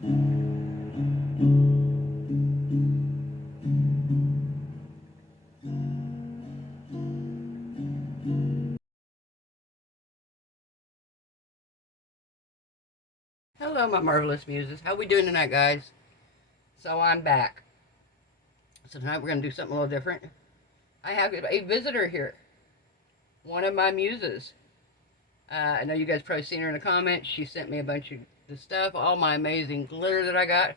Hello, my marvelous muses. How we doing tonight, guys? So I'm back. So tonight we're going to do something a little different. I have a visitor here. One of my muses. I know you guys probably seen her in the comments. She sent me a bunch of the stuff, all my amazing glitter that I got.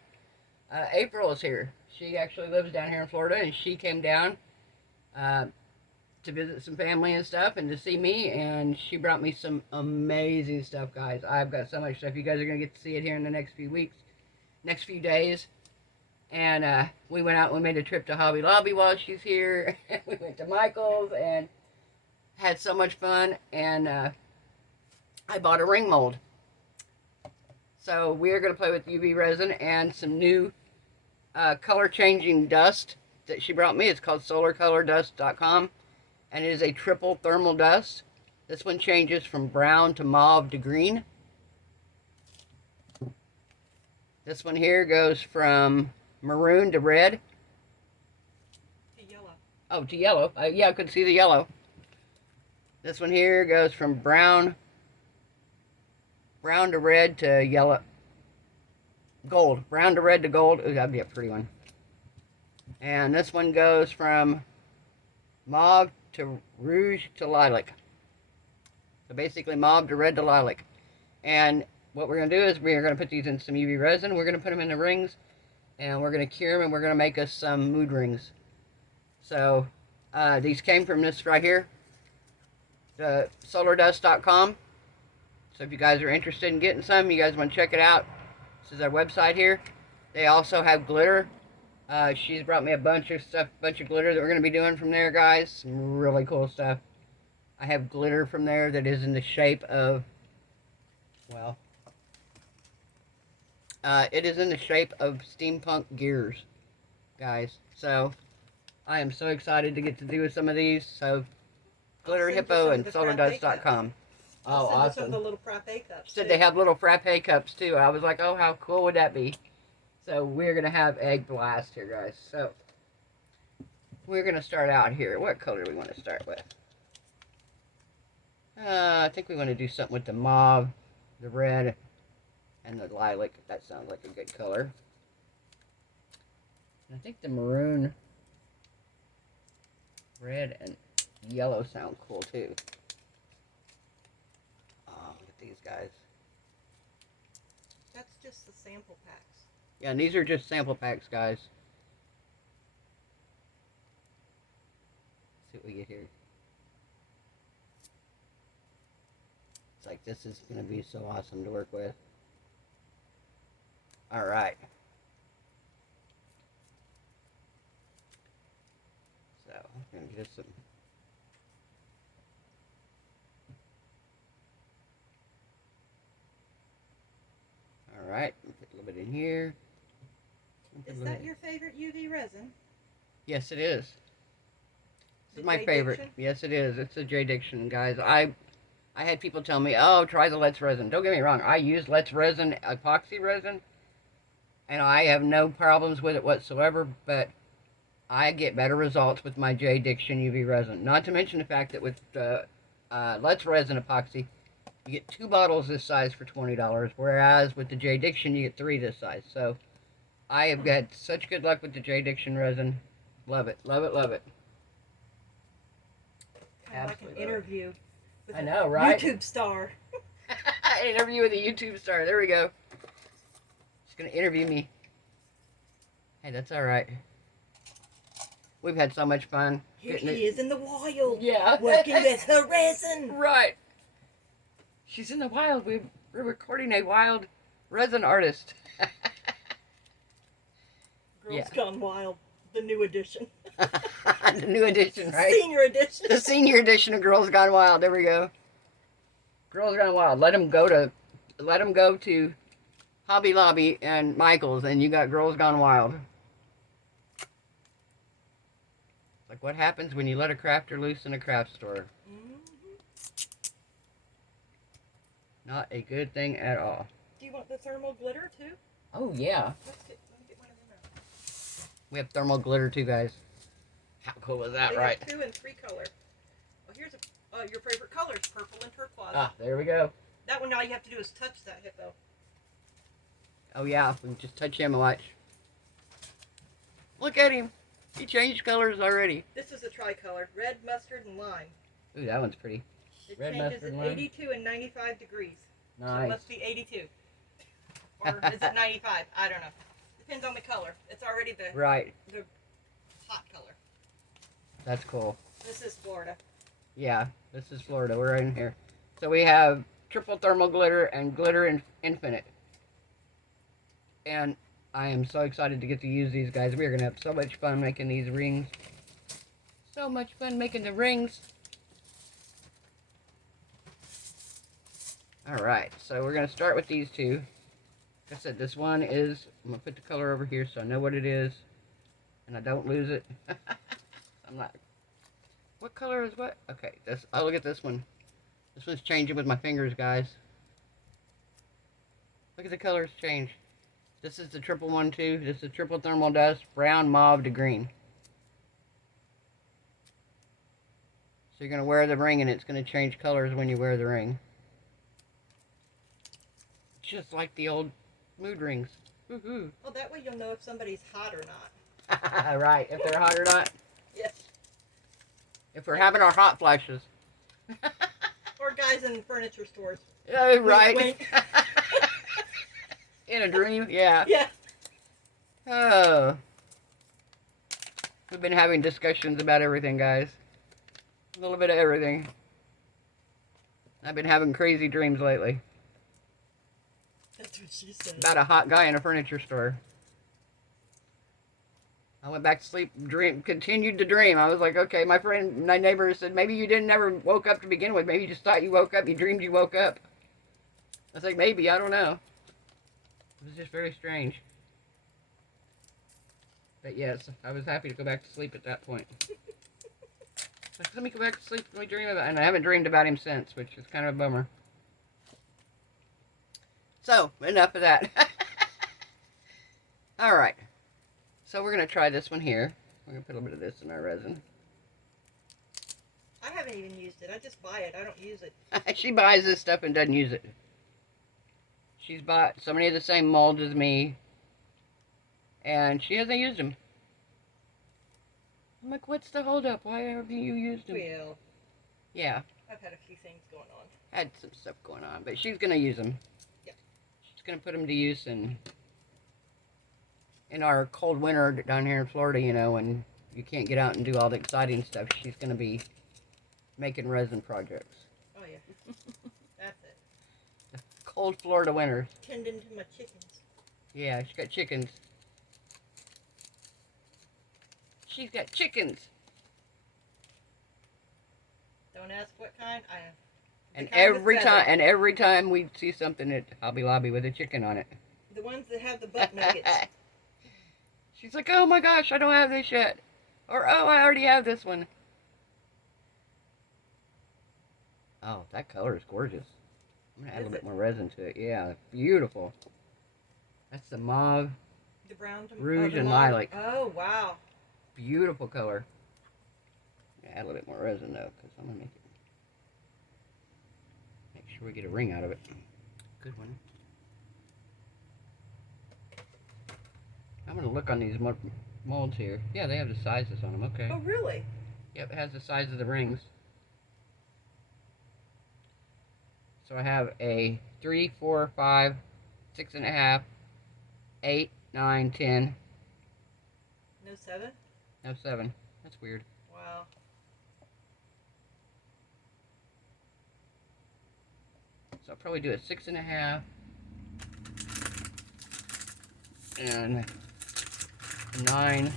April is here. She actually lives down here in Florida, and she came down to visit some family and stuff and to see me, and she brought me some amazing stuff, guys. I've got so much stuff. You guys are going to get to see it here in the next few weeks, next few days. And we went out and we made a trip to Hobby Lobby while she's here. We went to Michael's and had so much fun, and I bought a ring mold. So we are going to play with UV resin and some new color changing dust that she brought me. It's called solarcolordust.com, and it is a triple thermal dust. This one changes from brown to mauve to green. This one here goes from maroon to red. To yellow. Oh, to yellow. Yeah, I could see the yellow. This one here goes from brown to red to yellow. Gold. Brown to red to gold. Ooh, that'd be a pretty one. And this one goes from mauve to rouge to lilac. So basically mauve to red to lilac. And what we're going to do is we're going to put these in some UV resin. We're going to put them in the rings, and we're going to cure them, and we're going to make us some mood rings. So these came from this right here, the solardust.com. So if you guys are interested in getting some, you guys want to check it out, this is our website here. They also have glitter. She's brought me a bunch of stuff, bunch of glitter that we're going to be doing from there, guys. Some really cool stuff. I have glitter from there that is in the shape of, well, it is in the shape of steampunk gears, guys. So I am so excited to get to do some of these. So Glitter Hippo and solardust.com. Oh, awesome. Some of the little frappe cups. Said they have little frappe cups too. I was like, oh, how cool would that be? So we're going to have a blast here, guys. So we're going to start out here. What color do we want to start with? I think we want to do something with the mauve, the red, and the lilac. That sounds like a good color. And I think the maroon, red, and yellow sound cool too. Oh, look at these guys. That's just the sample packs. Yeah, and these are just sample packs, guys. Let's see what we get here. It's like, this is going to be so awesome to work with. Alright. So, I'm going to get some. Alright, put a little bit in here. Is that your favorite UV resin? Yes, it is. This is my favorite. Yes, it is. It's a J Diction, guys. I had people tell me, oh, try the Let's Resin. Don't get me wrong. I use Let's Resin epoxy resin, and I have no problems with it whatsoever, but I get better results with my J Diction UV resin. Not to mention the fact that with Let's Resin epoxy, you get 2 bottles this size for $20, whereas with the J Diction, you get 3 this size. So I have got such good luck with the J Diction resin. Love it, love it, love it. Kind of like an interview with I know, right? YouTube star. An interview with a YouTube star. There we go. She's going to interview me. Hey, that's all right. We've had so much fun. Here she is in the wild. Yeah. Working with her resin. Right. She's in the wild. We're recording a wild resin artist. Girls Gone Wild, the new edition. The new edition, right? Senior edition. The senior edition of Girls Gone Wild. There we go. Girls Gone Wild. Let them go to Hobby Lobby and Michael's, and you got Girls Gone Wild. It's like what happens when you let a crafter loose in a craft store. Not a good thing at all. Do you want the thermal glitter too? Oh, yeah. Let me get one of them out. We have thermal glitter too, guys. How cool is that, They right? have 2 and 3 color. Oh, here's your favorite colors, purple and turquoise. Ah, there we go. That one, all you have to do is touch that hippo. Oh, yeah. We can just touch him and watch. Look at him. He changed colors already. This is a tricolor, red, mustard, and lime. Ooh, that one's pretty. It Red, changes mustard, at lime. 82 and 95 degrees. So Nice. it must be 82. Or is it 95? I don't know. Depends on the color. It's already the hot color. That's cool. This is Florida. Yeah, this is Florida. We're in here. So we have triple thermal glitter and glitter infinite. And I am so excited to get to use these, guys. We are going to have so much fun making these rings. So much fun making the rings. Alright, so we're going to start with these two. Like I said, this one is, I'm going to put the color over here so I know what it is. And I don't lose it. I'm not, what color is what? Okay, oh, look at this one. This one's changing with my fingers, guys. Look at the colors change. This is the triple 1-2. This is triple thermal dust, brown, mauve to green. So you're going to wear the ring and it's going to change colors when you wear the ring. Just like the old mood rings. Woohoo. Well, that way you'll know if somebody's hot or not. Right, if they're hot or not. Yes. If we're having our hot flashes. Or guys in furniture stores. Oh, right. Wink, wink. In a dream, yeah. Yeah. Oh. We've been having discussions about everything, guys. A little bit of everything. I've been having crazy dreams lately. That's what she said. About a hot guy in a furniture store. I went back to sleep, continued to dream. I was like, okay, my neighbor said, maybe you didn't never woke up to begin with. Maybe you just thought you woke up, you dreamed you woke up. I was like, maybe, I don't know. It was just very strange. But yes, I was happy to go back to sleep at that point. Like, let me go back to sleep, let me dream about it. And I haven't dreamed about him since, which is kind of a bummer. So, enough of that. Alright. So we're going to try this one here. We're going to put a little bit of this in our resin. I haven't even used it. I just buy it. I don't use it. She buys this stuff and doesn't use it. She's bought so many of the same molds as me. And she hasn't used them. I'm like, what's the holdup? Why haven't you used them? Well, yeah. I've had a few things going on. Had some stuff going on. But she's going to use them. Yep. She's going to put them to use in our cold winter down here in Florida, you know, and you can't get out and do all the exciting stuff. She's going to be making resin projects. Oh, yeah. That's it. Cold Florida winters. Tending to my chickens. Yeah, she's got chickens. She's got chickens. Don't ask what kind. And every time we see something at Hobby Lobby with a chicken on it. The ones that have the butt nuggets. She's like, oh my gosh, I don't have this yet. Or, oh, I already have this one. Oh, that color is gorgeous. I'm going to add a little bit more resin to it. Yeah, beautiful. That's the mauve, The brown to rouge, and mauve. lilac. Oh, wow. Beautiful color. Add a little bit more resin, though, because I'm going to make sure we get a ring out of it. Good one. I'm going to look on these molds here. Yeah, they have the sizes on them. Okay. Oh, really? Yep, it has the size of the rings. So I have a 3, 4, 5, 6.5, 8, 9, 10. No 7? No 7. That's weird. Wow. So I'll probably do a 6.5 and 9.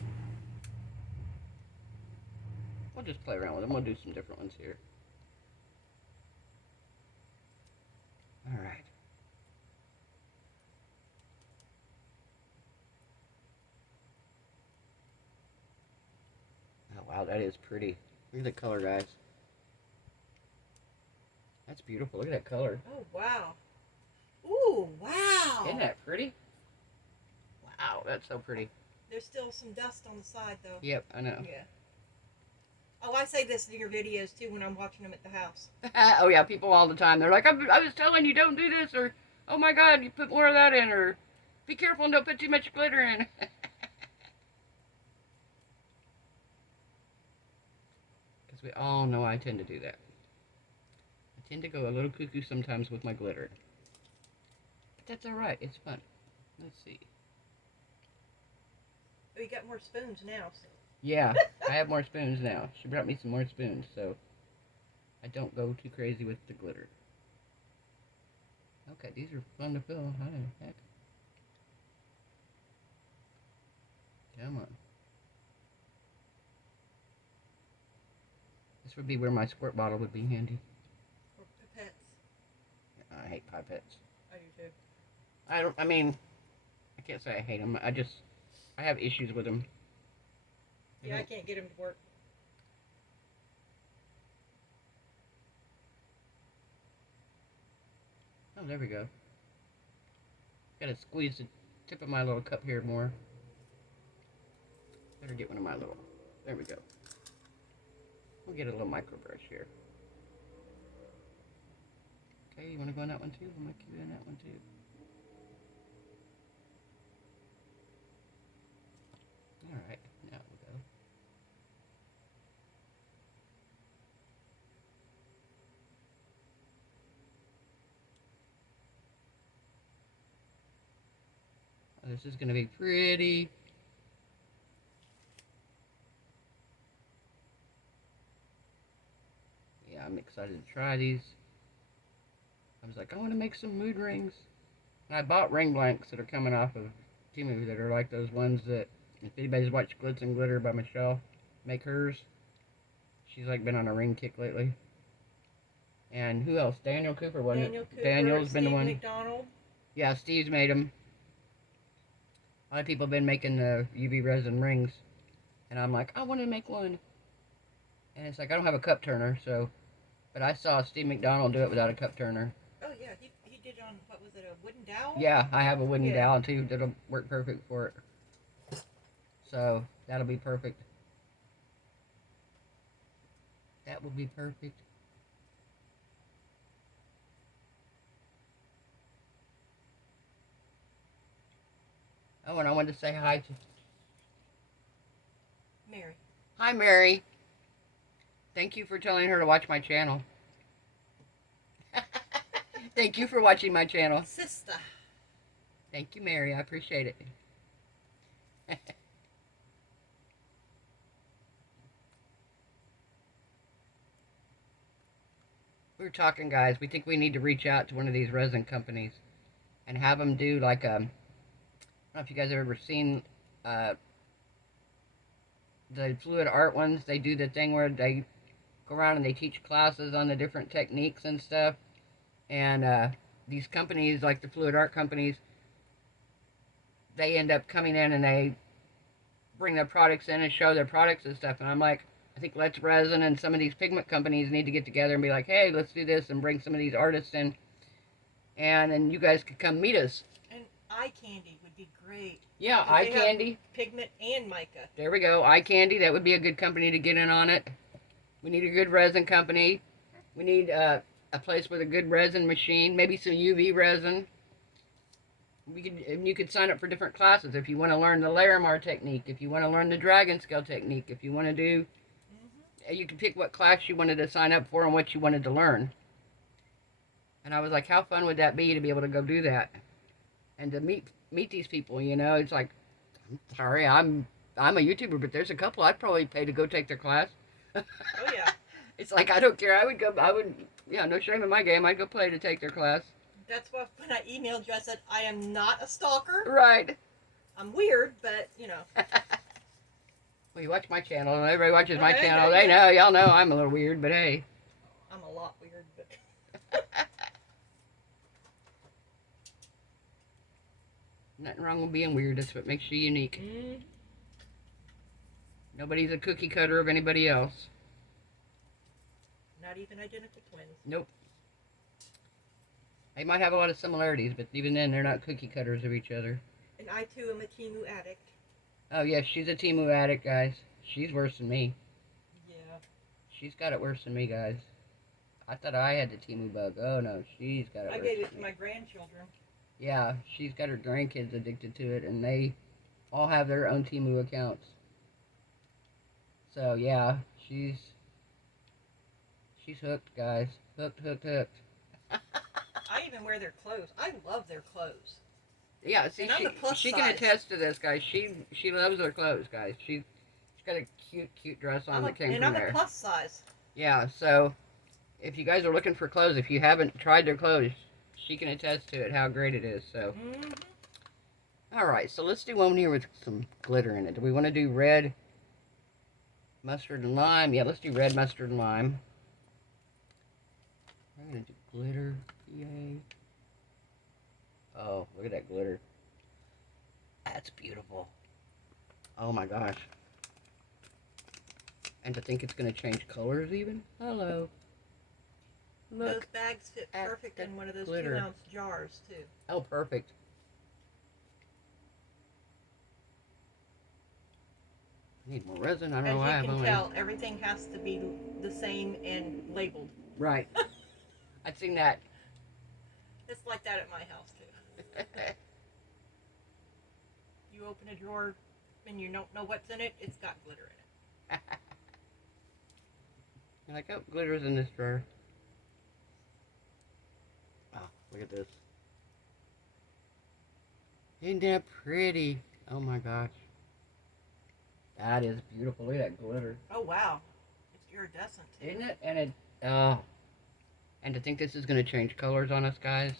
We'll just play around with them. We'll do some different ones here. Alright. Oh wow, that is pretty. Look at the color, guys. That's beautiful. Look at that color. Oh, wow. Ooh, wow. Isn't that pretty? Wow, that's so pretty. There's still some dust on the side, though. Yep, I know. Yeah. Oh, I say this in your videos, too, when I'm watching them at the house. Oh, yeah, people all the time. They're like, I was telling you, don't do this, or, oh, my God, you put more of that in, or, be careful and don't put too much glitter in. Because we all know I tend to do that. I tend to go a little cuckoo sometimes with my glitter. But that's all right. It's fun. Let's see. Oh, you got more spoons now. So. Yeah, I have more spoons now. She brought me some more spoons, so I don't go too crazy with the glitter. Okay, these are fun to fill. How the heck? Come on. This would be where my squirt bottle would be handy. Or pipettes. I hate pipettes. I do too. I mean, I can't say I hate them. I have issues with them. Yeah, I can't get them to work. Oh, there we go. Gotta squeeze the tip of my little cup here more. Better get one of my little. There we go. We'll get a little micro brush here. Okay, you want to go on that one too? We'll make you in that one too. Alright, now we'll go. Oh, this is going to be pretty. Yeah, I'm excited to try these. I was like, I want to make some mood rings. And I bought ring blanks that are coming off of Timu that are like those ones that, if anybody's watched Glitz and Glitter by Michelle, make hers. She's like been on a ring kick lately. And who else? Daniel Cooper, wasn't Daniel it? Cooper, Daniel's been the one. McDonald. Yeah, Steve's made them. A lot of people have been making the UV resin rings. And I'm like, I want to make one. And it's like, I don't have a cup turner, so. But I saw Steve McDonald do it without a cup turner. Oh, yeah, he did on, what was it, a wooden dowel? Yeah, I have a wooden dowel too that'll work perfect for it. So, that'll be perfect. That will be perfect. Oh, and I wanted to say hi to Mary. Hi, Mary. Thank you for telling her to watch my channel. Thank you for watching my channel. Sister. Thank you, Mary. I appreciate it. We were talking, guys. We think we need to reach out to one of these resin companies and have them do like a. I don't know if you guys have ever seen the fluid art ones. They do the thing where they go around and they teach classes on the different techniques and stuff. And these companies, like the fluid art companies, they end up coming in and they bring their products in and show their products and stuff. And I'm like, I think Let's Resin and some of these pigment companies need to get together and be like, hey, let's do this and bring some of these artists in. And then you guys could come meet us. And Eye Candy would be great. Yeah, Eye Candy. Pigment and mica. There we go. Eye Candy. That would be a good company to get in on it. We need a good resin company. We need a place with a good resin machine. Maybe some UV resin. You could sign up for different classes if you want to learn the Larimar technique, if you want to learn the dragon scale technique, if you want to do, you could pick what class you wanted to sign up for and what you wanted to learn. And I was like, how fun would that be to be able to go do that and to meet these people? You know, it's like, I'm sorry, I'm a YouTuber, but there's a couple I'd probably pay to go take their class. Oh yeah. It's like, I don't care. Yeah, no shame in my game. I'd go pay to take their class. That's what, when I emailed you, I said, I am not a stalker. Right. I'm weird, but, you know. Well, you watch my channel, and everybody watches my channel. They know, y'all know I'm a little weird, but hey. I'm a lot weird, but... Nothing wrong with being weird. That's what makes you unique. Nobody's a cookie cutter of anybody else. Not even identical twins. Nope. They might have a lot of similarities, but even then, they're not cookie cutters of each other. And I too am a Temu addict. Oh yeah, she's a Temu addict, guys. She's worse than me. Yeah. She's got it worse than me, guys. I thought I had the Temu bug. Oh no, she's got it worse. I gave it to my grandchildren. Yeah, she's got her grandkids addicted to it, and they all have their own Temu accounts. So yeah, she's hooked, guys. Hooked. I even wear their clothes. I love their clothes. Yeah, see, she can attest to this, guys. She loves her clothes, guys. She's got a cute dress on that came from there. And I'm a plus size. Yeah, so if you guys are looking for clothes, if you haven't tried their clothes, she can attest to it, how great it is. So, all right, so let's do one here with some glitter in it. Do we want to do red, mustard, and lime? Yeah, let's do red, mustard, and lime. I'm gonna do glitter. Yay! Oh, look at that glitter. That's beautiful. Oh my gosh. And to think it's going to change colors even? Hello. Look. Those bags fit perfect in one of those glitter. 2-ounce jars, too. Oh, perfect. I need more resin. I don't know why As you can tell, everything has to be the same and labeled. Right. I've seen that. It's like that at my house, too. You open a drawer and you don't know what's in it, it's got glitter in it. You're like, oh, glitter's in this drawer. Oh, look at this. Isn't that pretty? Oh my gosh. That is beautiful. Look at that glitter. Oh, wow. It's iridescent, too. Isn't it? And and to think this is going to change colors on us, guys.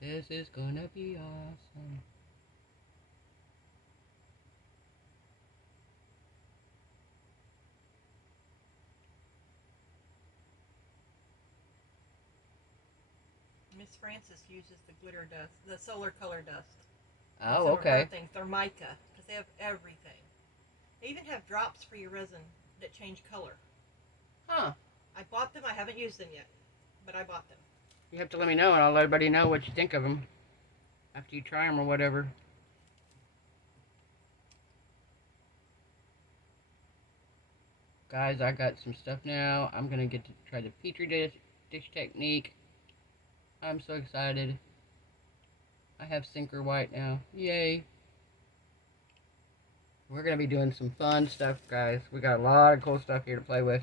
This is going to be awesome. Miss Frances uses the glitter dust, the solar color dust. Oh, okay. Things. They're mica, because they have everything. They even have drops for your resin that change color. Huh. I bought them. I haven't used them yet, but I bought them. You have to let me know, and I'll let everybody know what you think of them after you try them or whatever. Guys, I got some stuff now. I'm going to get to try the Petri dish technique. I'm so excited. I have Sinker White now. Yay. We're going to be doing some fun stuff, guys. We got a lot of cool stuff here to play with.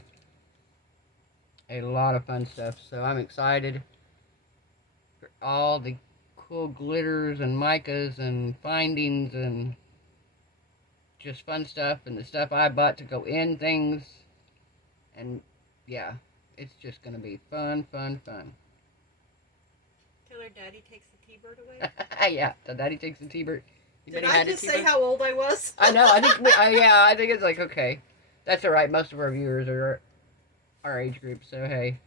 A lot of fun stuff. So I'm excited for all the cool glitters and micas and findings and just fun stuff and the stuff I bought to go in things. And yeah, it's just going to be fun. Till her daddy takes the T-bird away? Yeah, the daddy takes the T-bird. Did I just say how old I was? I know. I think I think it's like, okay, that's all right. Most of our viewers are our age group, so hey.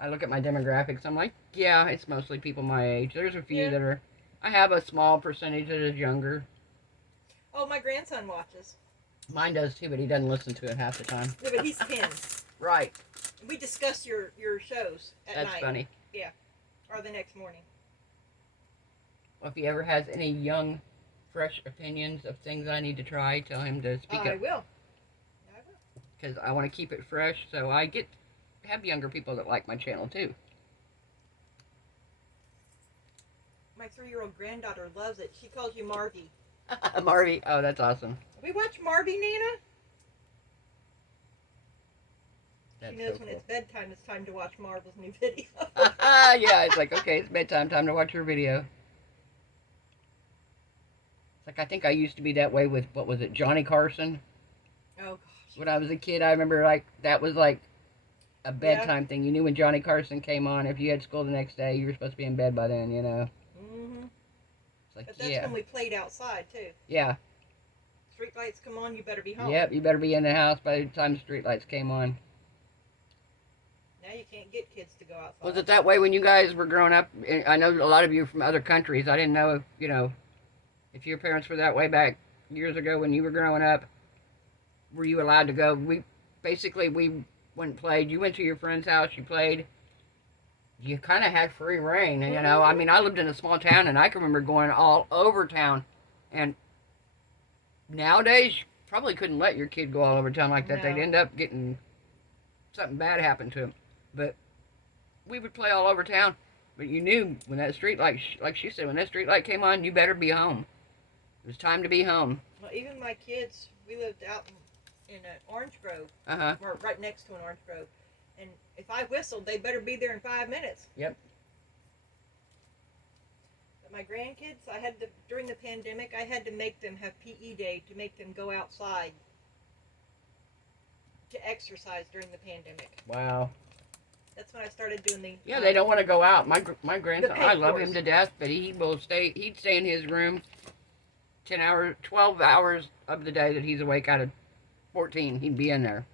I look at my demographics. I'm like, yeah, it's mostly people my age. There's a few that are. I have a small percentage that is younger. Oh, my grandson watches. Mine does too, but he doesn't listen to it half the time. Yeah, but he's 10. Right. We discuss your shows at night. That's funny. Yeah, or the next morning. Well, if he ever has any young, fresh opinions of things I need to try, tell him to speak up. I will. Because I want to keep it fresh, so I have younger people that like my channel too. My 3-year-old granddaughter loves it. She calls you Marvy. Marvy. Oh, that's awesome. We watch Marvy, Nina? That's she knows so when cool. It's bedtime, it's time to watch Marvel's new video. Yeah, it's like, okay, it's bedtime, time to watch your video. It's like, I think I used to be that way with, what was it, Johnny Carson? Oh, gosh. When I was a kid, I remember, like, that was, like, a bedtime thing. You knew when Johnny Carson came on, if you had school the next day, you were supposed to be in bed by then, you know? Mm-hmm. It's like, But that's when we played outside, too. Yeah. Street lights come on, you better be home. Yep, you better be in the house by the time the street lights came on. Now you can't get kids to go outside. Was it that way when you guys were growing up? I know a lot of you are from other countries. I didn't know if your parents were that way back years ago when you were growing up. Were you allowed to go? We went and played. You went to your friend's house. You played. you kind of had free reign, you know. I mean, I lived in a small town, and I can remember going all over town. And nowadays, you probably couldn't let your kid go all over town like that. No. They'd end up getting something bad happen to them. But we would play all over town. But you knew when that street light, like she said, when that street light came on, you better be home. It was time to be home. Well, even my kids, we lived out in an orange grove, or right next to an orange grove, and if I whistled, they better be there in 5 minutes. Yep. But my grandkids, I had to, during the pandemic, I had to make them have PE day to make them go outside to exercise during the pandemic. Wow. That's when I started doing the... Yeah, they don't want to go out. My grandson, I love him to death, but he'd stay in his room 12 hours of the day that he's awake out of 14. He'd be in there.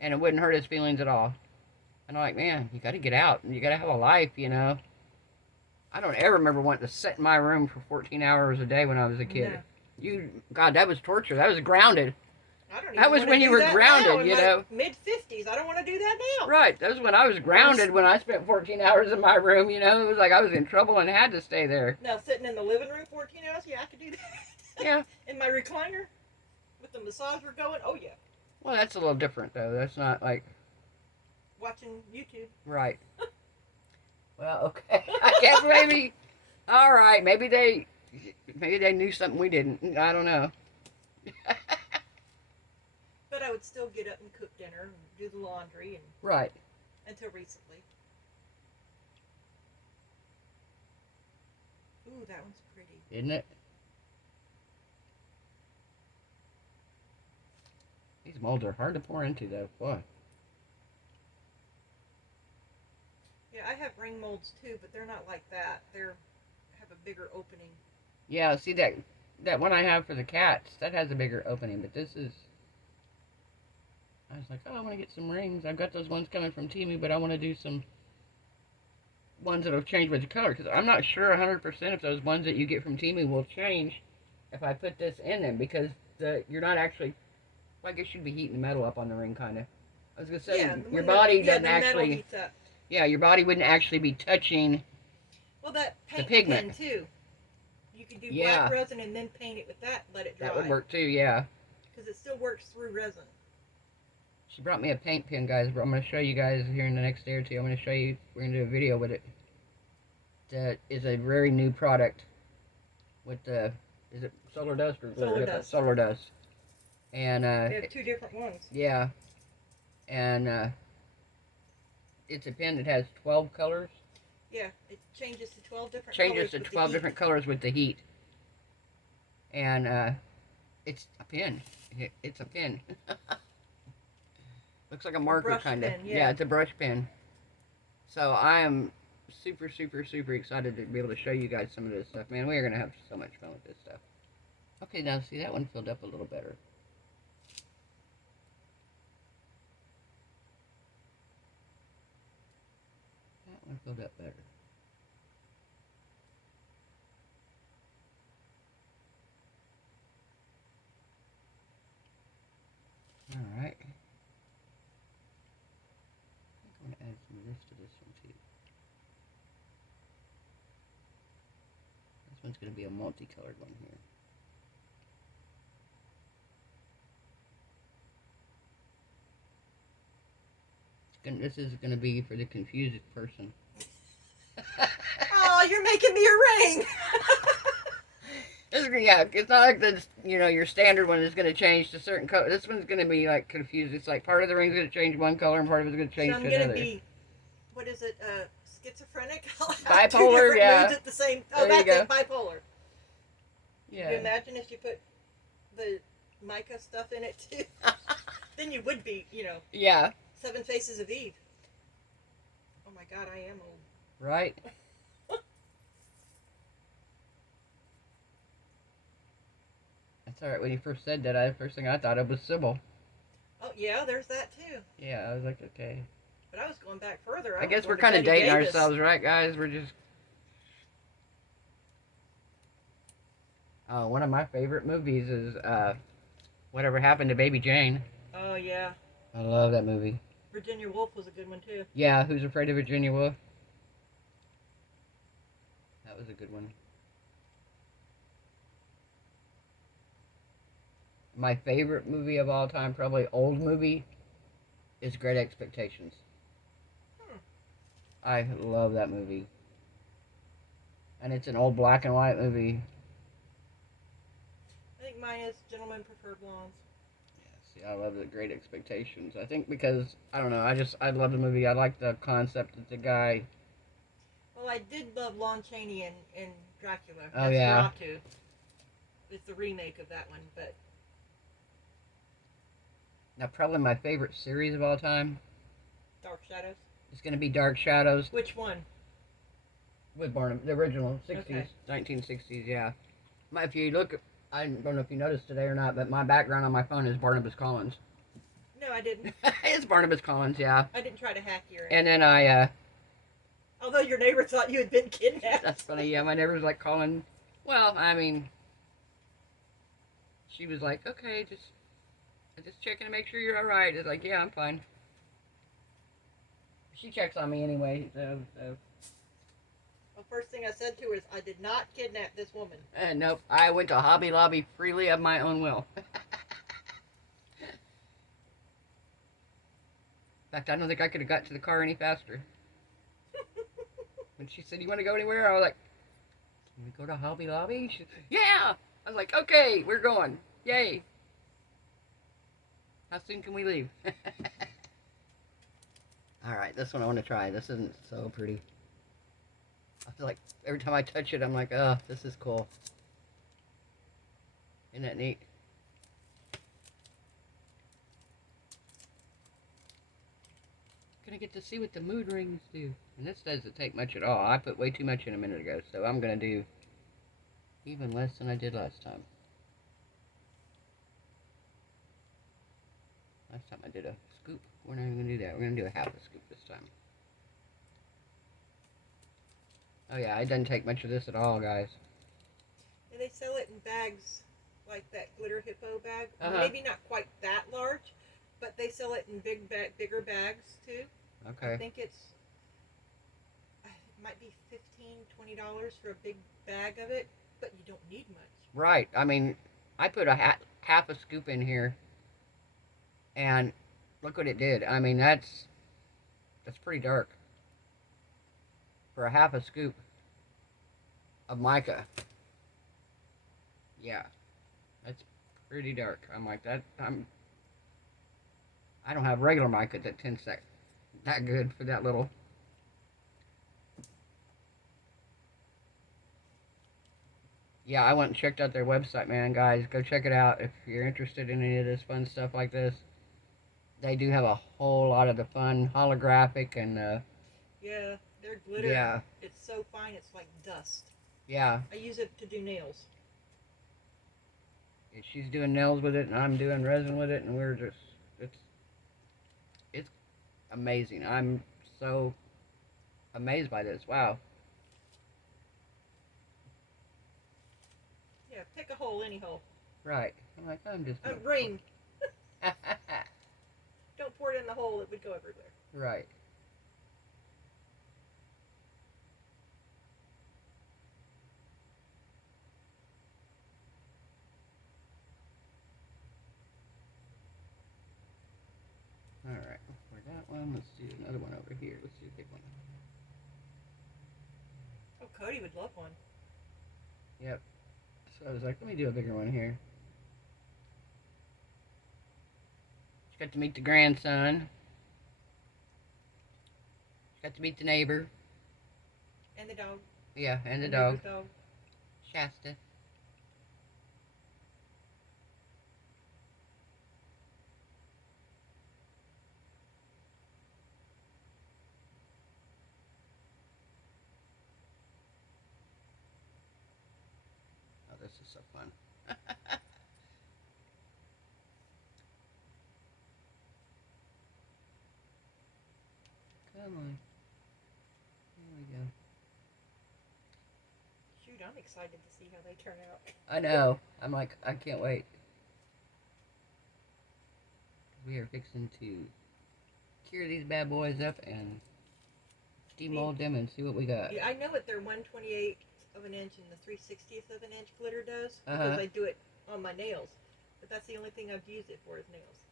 And it wouldn't hurt his feelings at all. And I'm like, man, you got to get out. And you got to have a life, you know. I don't ever remember wanting to sit in my room for 14 hours a day when I was a kid. No. God, that was torture. That was grounded. That was when you were grounded, you know. Mid-50s. I don't want to do that now. Right. That was when I was grounded, when I spent 14 hours in my room, you know. It was like I was in trouble and had to stay there. Now, sitting in the living room 14 hours, yeah, I could do that. Yeah. In my recliner with the massager going, oh, yeah. Well, that's a little different, though. That's not like... watching YouTube. Right. Well, okay. I guess maybe... All right. Maybe they knew something we didn't. I don't know. But I would still get up and cook dinner and do the laundry and right. Until recently. Ooh, that one's pretty. Isn't it? These molds are hard to pour into, though. Boy. Yeah, I have ring molds too, but they're not like that. They're have a bigger opening. Yeah, see that one I have for the cats, that has a bigger opening, but this is... I was like, oh, I want to get some rings. I've got those ones coming from Temu, but I want to do some ones that will change with the color, because I'm not sure 100% if those ones that you get from Temu will change if I put this in them, because you're not actually... Well, I guess you'd be heating the metal up on the ring, kind of. I was going to say, yeah, your body doesn't the actually... Metal heats up. Yeah, your body wouldn't actually be touching that paint the pigment. pen, too. You could do black resin and then paint it with that, let it dry. That would work, too, yeah. Because it still works through resin. She brought me a paint pen, guys. I'm going to show you guys here in the next day or two. I'm going to show you. We're going to do a video with it. That is a very new product. With the... Is it solar dust or solar dust? Solar dust. And they have two different ones. Yeah. And it's a pen that has 12 colors. Yeah, it changes to 12 different colors. Changes to 12 different colors with the heat. And it's a pen. It's a pen. Looks like a marker, kind of. Yeah, it's a brush pen. So I am super, super, super excited to be able to show you guys some of this stuff. Man, we are going to have so much fun with this stuff. Okay, now see, that one filled up a little better. That one filled up better. All right. I'm going to add some of this to this one too. This one's going to be a multicolored one here. This is going to be for the confused person. Oh, you're making me a ring! Yeah, it's not like the, your standard one is going to change to certain color. This one's going to be like confused. It's like part of the ring's going to change one color and part of it's going to change to another. So I'm going to be, what is it, schizophrenic? Bipolar, yeah. Moods at the same. Oh, that's it, bipolar. Yeah. Can you imagine if you put the mica stuff in it too? Then you would be, Yeah. 7 Faces of Eve. Oh my God, I am old. Right. That's alright. When you first said that, the first thing I thought of was Sybil. Oh, yeah, there's that too. Yeah, I was like, okay. But I was going back further. I guess we're kind of dating ourselves, right, guys? We're just... one of my favorite movies is Whatever Happened to Baby Jane. Oh, yeah. I love that movie. Virginia Woolf was a good one too. Yeah, Who's Afraid of Virginia Woolf? That was a good one. My favorite movie of all time, probably old movie, is Great Expectations. I love that movie. And it's an old black and white movie. I think mine is Gentlemen Prefer Blondes. Yeah, see, I love the Great Expectations. I think because, I don't know, I love the movie. I like the concept that the guy... Well, I did love Lon Chaney in Dracula. Oh, yeah. Nosferatu. It's the remake of that one, but... Now, probably my favorite series of all time. Dark Shadows? It's going to be Dark Shadows. Which one? With Barnum, the original, 60s, okay. 1960s, yeah. If you look, I don't know if you noticed today or not, but my background on my phone is Barnabas Collins. No, I didn't. It's Barnabas Collins, yeah. I didn't try to hack your... And then I, Although your neighbor thought you had been kidnapped. That's funny, yeah, my neighbor was like calling, well, I mean, she was like, okay, just checking to make sure you're alright. It's like, yeah, I'm fine. She checks on me anyway, so. The first thing I said to her is, I did not kidnap this woman. Nope, I went to Hobby Lobby freely of my own will. In fact, I don't think I could have got to the car any faster. When she said, you want to go anywhere? I was like, can we go to Hobby Lobby? She said, yeah! I was like, okay, we're going. Yay. How soon can we leave? Alright, this one I want to try. This isn't so pretty. I feel like every time I touch it, I'm like, oh, this is cool. Isn't that neat? Gonna get to see what the mood rings do. And this doesn't take much at all. I put way too much in a minute ago, so I'm gonna do even less than I did last time. Last time I did a scoop. We're not even gonna do that. We're gonna do a half a scoop this time. Oh yeah, it doesn't take much of this at all, guys. And they sell it in bags, like that glitter hippo bag. Uh-huh. Maybe not quite that large, but they sell it in bigger bags too. Okay. I think it might be $15, $20 for a big bag of it, but you don't need much. Right. I mean, I put a half a scoop in here, and look what it did. I mean, that's pretty dark. For a half a scoop of mica. Yeah. That's pretty dark. I'm like, I don't have regular mica that tints that good for that little. Yeah, I went and checked out their website, man, guys. Go check it out if you're interested in any of this fun stuff like this. They do have a whole lot of the fun holographic and yeah, their glitter. Yeah. It's so fine, it's like dust. Yeah. I use it to do nails. She's doing nails with it, and I'm doing resin with it, and we're just it's amazing. I'm so amazed by this. Wow. Yeah, pick a hole, any hole. Right. I'm like, I'm just... A ring. Don't pour it in the hole, it would go everywhere. Right. Alright, for that one, let's do another one over here. Let's do a big one. Oh, Cody would love one. Yep. So I was like, let me do a bigger one here. She got to meet the grandson. She got to meet the neighbor. And the dog. Yeah, and the dog. Shasta. Oh, this is so fun. Come on. There we go. Shoot, I'm excited to see how they turn out. I know. I'm like, I can't wait. We are fixing to cure these bad boys up and demold them and see what we got. Yeah, I know what their 1/28 of an inch and the 3/60th of an inch glitter does because I do it on my nails. But that's the only thing I've used it for is nails.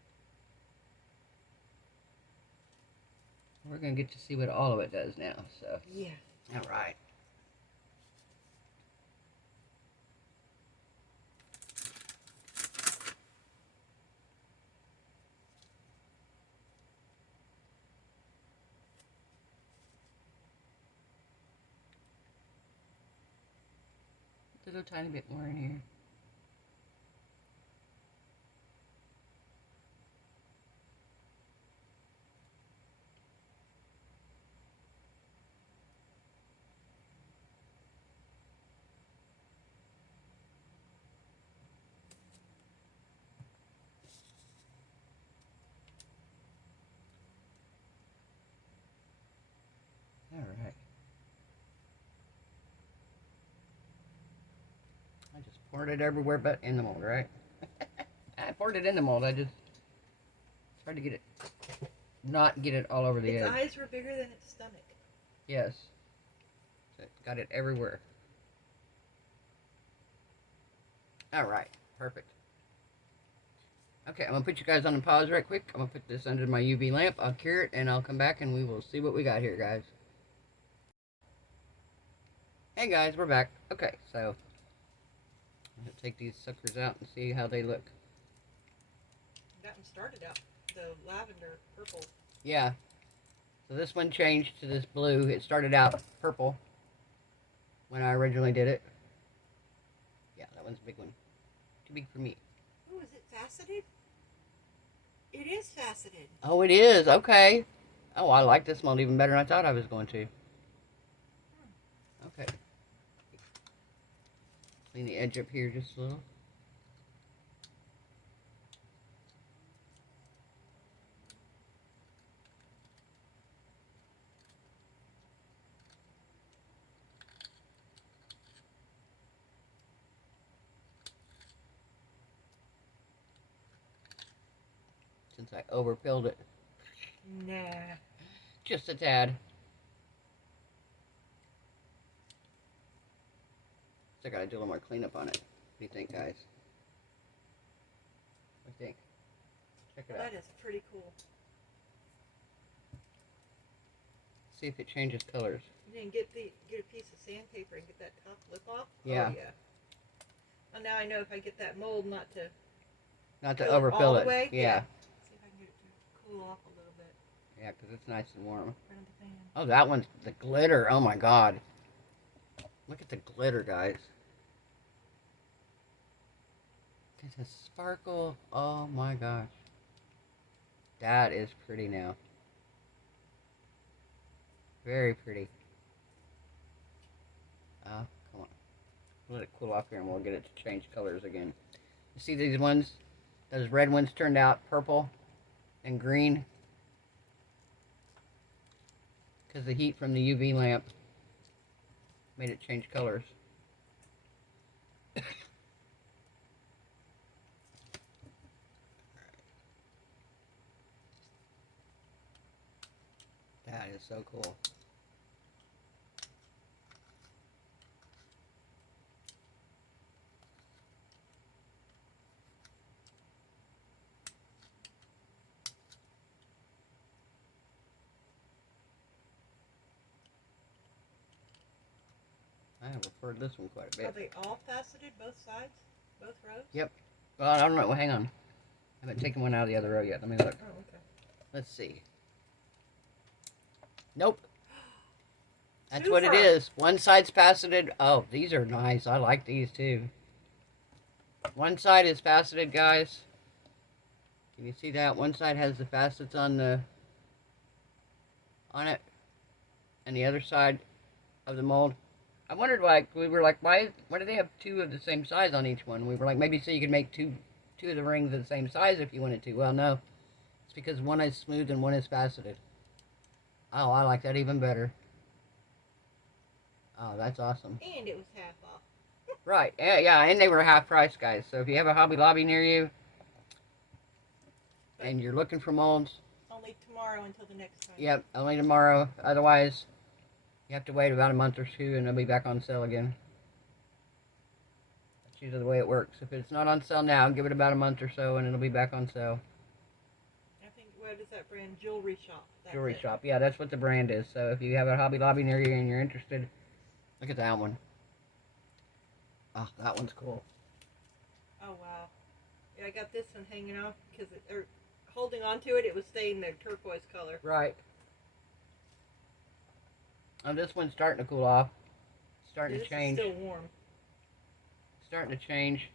We're going to get to see what all of it does now, so. Yeah. All right. A little tiny bit more in here. All right. I just poured it everywhere but in the mold, right? I poured it in the mold. I just tried to get it, not get it all over the edge. Its eyes were bigger than its stomach. Yes. So it got it everywhere. All right. Perfect. Okay, I'm going to put you guys on the pause right quick. I'm going to put this under my UV lamp. I'll cure it, and I'll come back, and we will see what we got here, guys. Hey, guys, we're back. Okay, so I'm going to take these suckers out and see how they look. Got them started out. The lavender purple. Yeah. So this one changed to this blue. It started out purple when I originally did it. Yeah, that one's a big one. Too big for me. Oh, is it faceted? It is faceted. Oh, it is. Okay. Oh, I like this mold even better than I thought I was going to. Okay. Clean the edge up here just a little. Since I overfilled it. Nah. Just a tad. So I gotta do a little more cleanup on it. What do you think, guys? What do you think? Check it out. That is pretty cool. See if it changes colors. You didn't get a piece of sandpaper and get that top lip off? Yeah. Oh, yeah. Well, now I know if I get that mold not to overfill it. Away. Yeah. See if I can get it to cool off a little bit. Yeah, because it's nice and warm. In front of the fan. Oh, that one's the glitter. Oh my god. Look at the glitter, guys. Look at the sparkle. Oh my gosh. That is pretty now. Very pretty. Oh, come on. Let it cool off here and we'll get it to change colors again. You see these ones? Those red ones turned out purple and green. Because the heat from the UV lamp made it change colors. That is so cool. I have preferred this one quite a bit. Are they all faceted, both sides? Both rows? Yep. Well, I don't know. Well, hang on. I haven't taken one out of the other row yet. Let me look. Oh, okay. Let's see. Nope. That's Super. what it is. One side's faceted. Oh, these are nice. I like these too. One side is faceted, guys. Can you see that? One side has the facets on it. And the other side of the mold. I wondered why, we were like, why do they have two of the same size on each one? We were like, maybe so you could make two of the rings of the same size if you wanted to. Well, no. It's because one is smooth and one is faceted. Oh, I like that even better. Oh, that's awesome. And it was half off. Right. Yeah, and they were half price, guys. So if you have a Hobby Lobby near you and you're looking for molds, Only only tomorrow until the next time. Yep, only tomorrow. Otherwise, you have to wait about a month or two and they'll be back on sale again. That's usually the way it works. If it's not on sale now, give it about a month or so and it'll be back on sale. I think, what is that brand? Jewelry Shop. Jewelry Shop. Yeah, that's what the brand is. So if you have a Hobby Lobby near you and you're interested, look at that one. Oh, that one's cool. Oh, wow. Yeah, I got this one hanging off because holding on to it, it was staying the turquoise color. Right. Oh, this one's starting to cool off. Starting to change. It's still warm. Starting to change.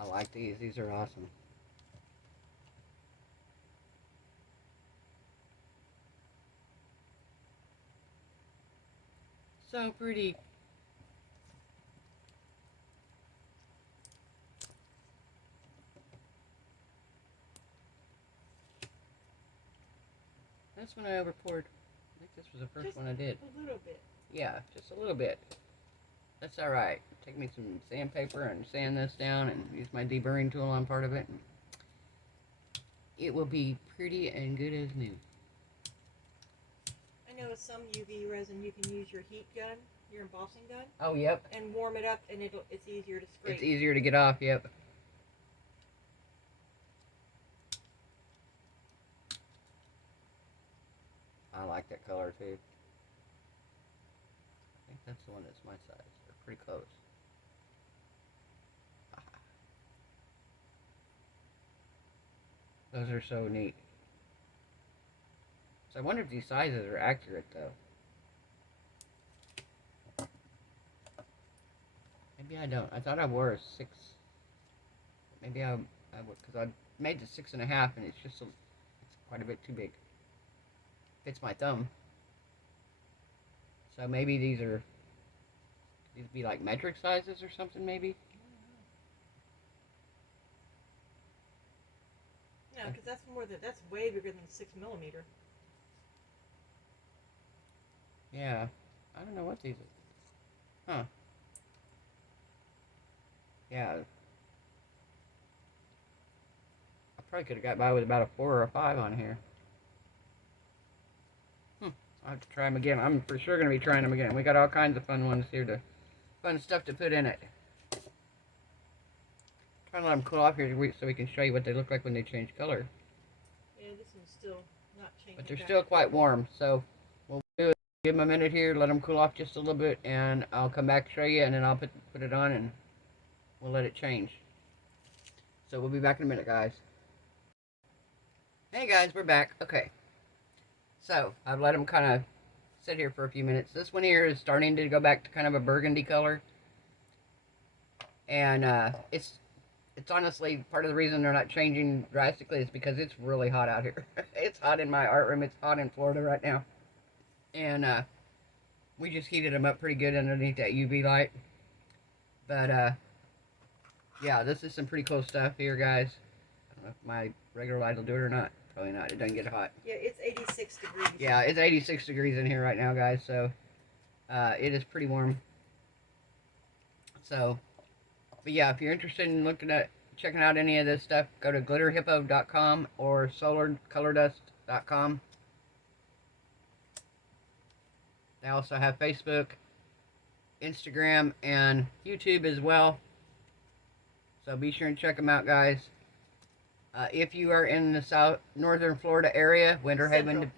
I like these. These are awesome. So pretty. This one I over poured. I think this was the first one I did. A little bit. Yeah, just a little bit. That's alright. Take me some sandpaper and sand this down and use my deburring tool on part of it. It will be pretty and good as new. I know with some UV resin you can use your heat gun, your embossing gun. Oh, yep. And warm it up and it's easier to scrape. It's easier to get off, yep. I like that color too. I think that's the one that's my size. They're pretty close. Those are so neat. So I wonder if these sizes are accurate though. Maybe I don't. I thought I wore a 6. Maybe I would, because I made the 6.5 and it's just it's quite a bit too big. Fits my thumb. So maybe these be like metric sizes or something maybe? No, because that's way bigger than 6mm. Yeah. I don't know what these are. Huh. Yeah. I probably could have got by with about a 4 or a 5 on here. I'll have to try them again. I'm for sure going to be trying them again. We got all kinds of fun ones here fun stuff to put in it. Trying to let them cool off here so we can show you what they look like when they change color. Yeah, this one's still not changing. But they're still quite warm, so what we'll do is give them a minute here, let them cool off just a little bit, and I'll come back and show you, and then I'll put it on, and we'll let it change. So we'll be back in a minute, guys. Hey guys, we're back. Okay. So, I've let them kind of sit here for a few minutes. This one here is starting to go back to kind of a burgundy color. And it's honestly part of the reason they're not changing drastically is because it's really hot out here. It's hot in my art room. It's hot in Florida right now. And we just heated them up pretty good underneath that UV light. But yeah, this is some pretty cool stuff here, guys. I don't know if my regular light will do it or not. Probably not. It doesn't get hot. Yeah, it's 86 degrees. Yeah, it's 86 degrees in here right now, guys. So it is pretty warm. So, but yeah, if you're interested in checking out any of this stuff, go to glitterhippo.com or solarcolordust.com. They also have Facebook, Instagram, and YouTube as well. So be sure and check them out, guys. If you are in the northern Florida area, Winter Haven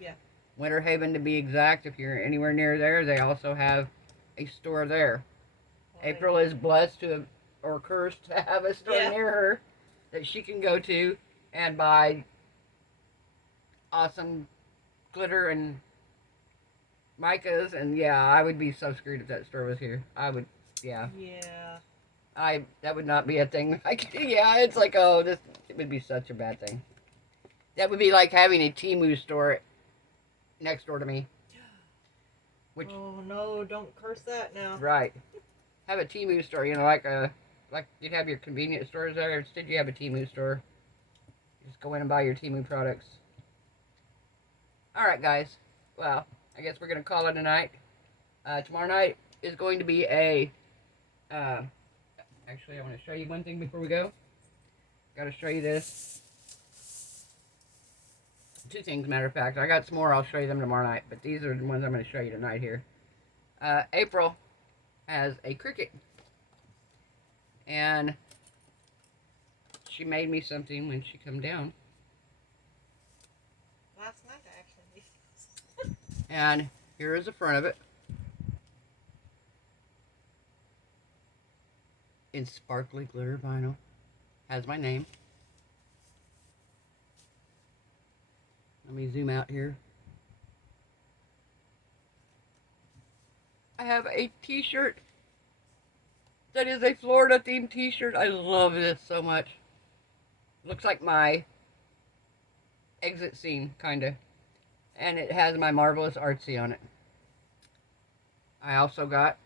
to be exact, if you're anywhere near there, they also have a store there. Right. April is blessed or cursed to have a store near her that she can go to and buy awesome glitter and micas, and yeah, I would be so screwed if that store was here. I would, yeah. Yeah. That would not be a thing. Yeah, it's like, oh, it would be such a bad thing. That would be like having a Temu store next door to me. Oh no, don't curse that now. Right. Have a Temu store, like you'd have your convenience stores there. Instead, you have a Temu store. You just go in and buy your Temu products. Alright, guys. Well, I guess we're going to call it a night. Tomorrow night is going to be a... actually, I want to show you one thing before we go. Got to show you this. Two things, matter of fact. I got some more. I'll show you them tomorrow night. But these are the ones I'm going to show you tonight here. April has a Cricut. And she made me something when she come down. Last night, actually. And here is the front of it. In sparkly glitter vinyl. Has my name. Let me zoom out here. I have a t-shirt that is a Florida themed t-shirt. I love this so much. Looks like my exit scene, kind of. And it has my MarvelousArtzy on it. I also got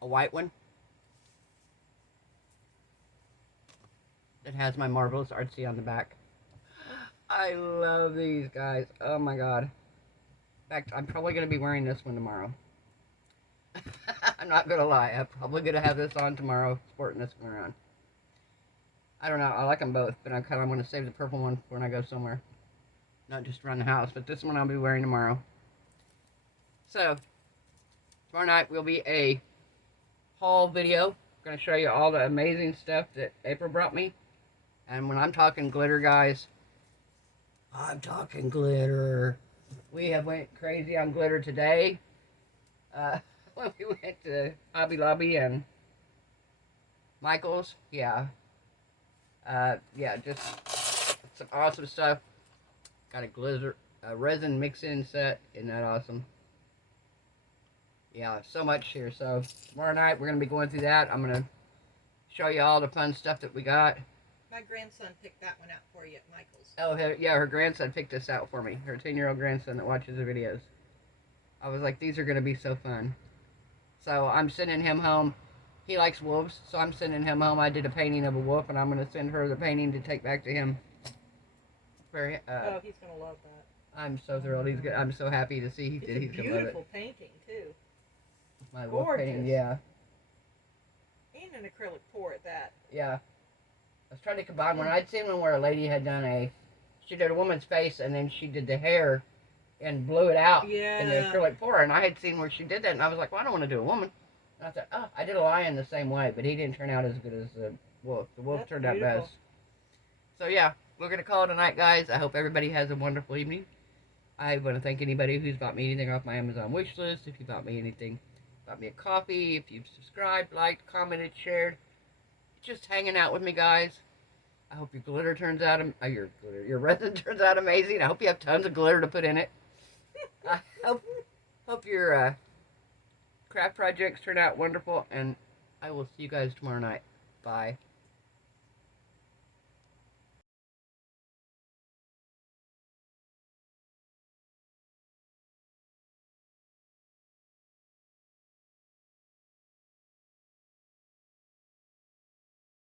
a white one that has my MarvelousArtzy on the back. I love these, guys. Oh my god. In fact, I'm probably going to be wearing this one tomorrow. I'm not going to lie. I'm probably going to have this on tomorrow, sporting this one around. I don't know. I like them both, but I kind of want to save the purple one for when I go somewhere. Not just around the house, but this one I'll be wearing tomorrow. So, tomorrow night will be a haul video. I'm going to show you all the amazing stuff that April brought me. And when I'm talking glitter, guys, I'm talking glitter. We have went crazy on glitter today. When we went to Hobby Lobby and Michael's, yeah, just some awesome stuff. Got a resin mix-in set. Isn't that awesome? Yeah, so much here. So tomorrow night we're gonna be going through that. I'm gonna show you all the fun stuff that we got. My grandson picked that one out for you at Michael's. Oh, yeah, her grandson picked this out for me. Her 10-year-old grandson that watches the videos. I was like, these are gonna be so fun. So I'm sending him home. He likes wolves, so I'm sending him home. I did a painting of a wolf, and I'm going to send her the painting to take back to him. Oh, he's going to love that. I'm so thrilled. I'm so happy to see he's going to love it. It's a beautiful painting, too. My wolf painting, yeah. And an acrylic pour at that. Yeah. I was trying to combine one. I'd seen one where a lady had done she did a woman's face, and then she did the hair and blew it out in the acrylic pour. And I had seen where she did that, and I was like, well, I don't want to do a woman. And I thought, oh, I did a lion the same way, but he didn't turn out as good as the wolf. The wolf turned out best. So, yeah, we're going to call it a night, guys. I hope everybody has a wonderful evening. I want to thank anybody who's bought me anything off my Amazon wish list. If you bought me anything, bought me a coffee. If you've subscribed, liked, commented, shared. Just hanging out with me, guys. I hope your glitter turns out, your resin turns out amazing. I hope you have tons of glitter to put in it. I hope your craft projects turn out wonderful, and I will see you guys tomorrow night. Bye.